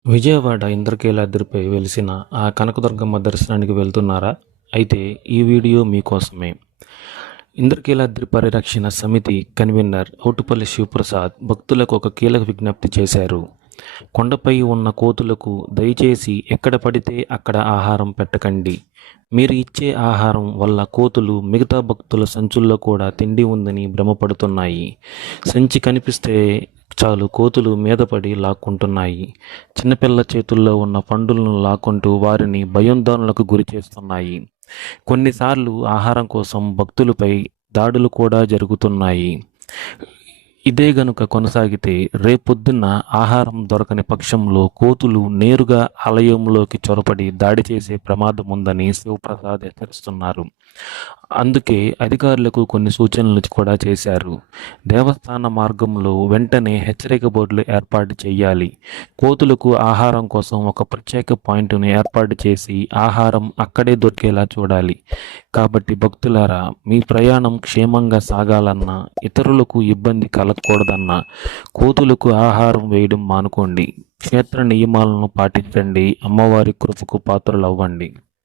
విజయవాడ ఇంద్రకీలాద్రిపై వెలిసిన ఆ కనకదుర్గమ్మ దర్శనానికి వెళ్తున్నారా? అయితే ఈ వీడియో మీకోసమే. ఇంద్రకీలాద్రి పరిరక్షణ సమితి కన్వీనర్ ఔటుపల్లి శివప్రసాద్ భక్తులకు ఒక కీలక విజ్ఞప్తి చేశారు. కొండపై ఉన్న కోతులకు దయచేసి ఎక్కడ పడితే అక్కడ ఆహారం పెట్టకండి. మీరు ఇచ్చే ఆహారం వల్ల కోతులు మిగతా భక్తుల సంచుల్లో కూడా తిండి ఉందని భ్రమపడుతున్నాయి. సంచి కనిపిస్తే చాలు కోతులు మీద పడి లాక్కుంటున్నాయి. చిన్నపిల్ల చేతుల్లో ఉన్న పండులను లాక్కుంటూ వారిని భయాందోళనలకు గురి చేస్తున్నాయి. కొన్నిసార్లు ఆహారం కోసం భక్తులపై దాడులు కూడా జరుగుతున్నాయి. ఇదే గనుక కొనసాగితే రేపొద్దున్న ఆహారం దొరకని పక్షంలో కోతులు నేరుగా ఆలయంలోకి చొరబడి దాడి చేసే ప్రమాదం ఉందని శివప్రసాద్ హెచ్చరిస్తున్నారు. అందుకే అధికారులకు కొన్ని సూచనలు కూడా చేశారు. దేవస్థాన మార్గంలో వెంటనే హెచ్చరిక బోర్డులు ఏర్పాటు చేయాలి. కోతులకు ఆహారం కోసం ఒక ప్రత్యేక పాయింట్ను ఏర్పాటు చేసి ఆహారం అక్కడే దొరికేలా చూడాలి. కాబట్టి భక్తులారా, మీ ప్రయాణం క్షేమంగా సాగాలన్నా, ఇతరులకు ఇబ్బంది కలగకూడదన్నా కోతులకు ఆహారం వేయడం మానుకోండి. క్షేత్ర నియమాలను పాటించండి. అమ్మవారి కృపకు పాత్రలవ్వండి.